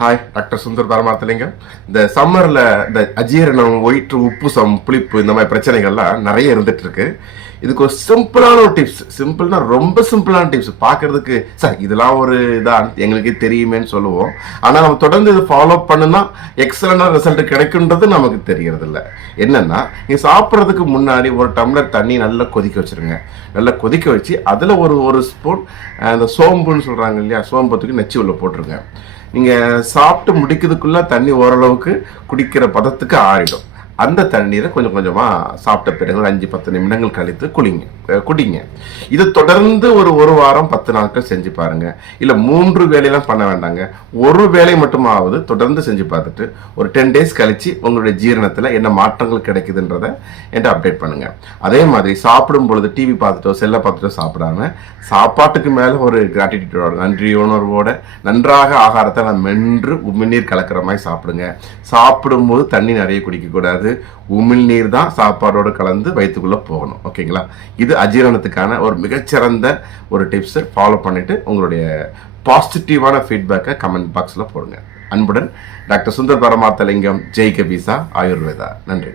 Hi, doctor Sundar Paramarthalingam. இந்த சம்மரில் இந்த அஜீரணம், வயிற்று உப்புசம், புளிப்பு இந்த மாதிரி பிரச்சனைகள்லாம் நிறைய இருந்துட்டு இருக்கு. இதுக்கு ஒரு சிம்பிளான ஒரு டிப்ஸ், சிம்பிள்னா ரொம்ப சிம்பிளான டிப்ஸ். பார்க்கறதுக்கு சார் இதெல்லாம் ஒரு இதான் எங்களுக்கே தெரியுமேன்னு சொல்லுவோம். ஆனால் நம்ம தொடர்ந்து இது ஃபாலோ பண்ணுனா எக்ஸலண்டான ரிசல்ட் கிடைக்குன்றது நமக்கு தெரியறது இல்லை. என்னன்னா, நீங்கள் சாப்பிட்றதுக்கு முன்னாடி ஒரு டம்ளர் தண்ணி நல்லா கொதிக்க வச்சிருங்க. நல்லா கொதிக்க வச்சு அதில் ஒரு ஸ்பூன் அந்த சோம்புன்னு சொல்கிறாங்க இல்லையா, சோம்பத்துக்கு நச்சு உள்ள போட்டுருங்க. நீங்கள் சாப்பிட்டு முடிக்கிறதுக்குள்ள தண்ணி ஓரளவுக்கு குடிக்கிற பதத்துக்கு ஆறிடும். அந்த தண்ணீரை கொஞ்சம் கொஞ்சமாக சாப்பிட்ட பிறகு ஒரு 5-10 நிமிடங்கள் கழித்து குடிங்க. இதை தொடர்ந்து ஒரு வாரம் 10 நாட்கள் செஞ்சு பாருங்க. இல்லை 3 வேலையெல்லாம் பண்ண வேண்டாங்க, ஒரு வேலை மட்டுமாவது தொடர்ந்து செஞ்சு பார்த்துட்டு ஒரு 10 டேஸ் கழிச்சு உங்களுடைய ஜீரணத்தில் என்ன மாற்றங்கள் கிடைக்குதுன்றத என்கிட்ட அப்டேட் பண்ணுங்க. அதே மாதிரி சாப்பிடும் பொழுது டிவி பார்த்துட்டோ செல்லை பார்த்துட்டோ சாப்பிடாம சாப்பாட்டுக்கு மேலே ஒரு கிராட்டிடியூடோட, நன்றி உணர்வோட நன்றாக ஆகாரத்தை நான் மென்று உமிழ்நீர் கலக்கிற மாதிரி சாப்பிடுங்க. சாப்பிடும்போது தண்ணி நிறைய குடிக்கக்கூடாது, உமிழ்நீர் தான் சாப்பாடோடு கலந்து வயிற்றுக்குள்ள போகணும். ஓகேங்களா? இது அஜீரணத்துக்கான ஒரு மிகச்சிறந்த ஒரு டிப்ஸ். ஃபாலோ பண்ணிட்டு உங்களுடைய பாசிட்டிவான ஃபீட்பேக்கை கமெண்ட் பாக்ஸில் போடுங்க. அன்புடன் டாக்டர் சுந்தர் பரமார்த்தலிங்கம், ஜெய் கபீசா ஆயுர்வேதா. நன்றி.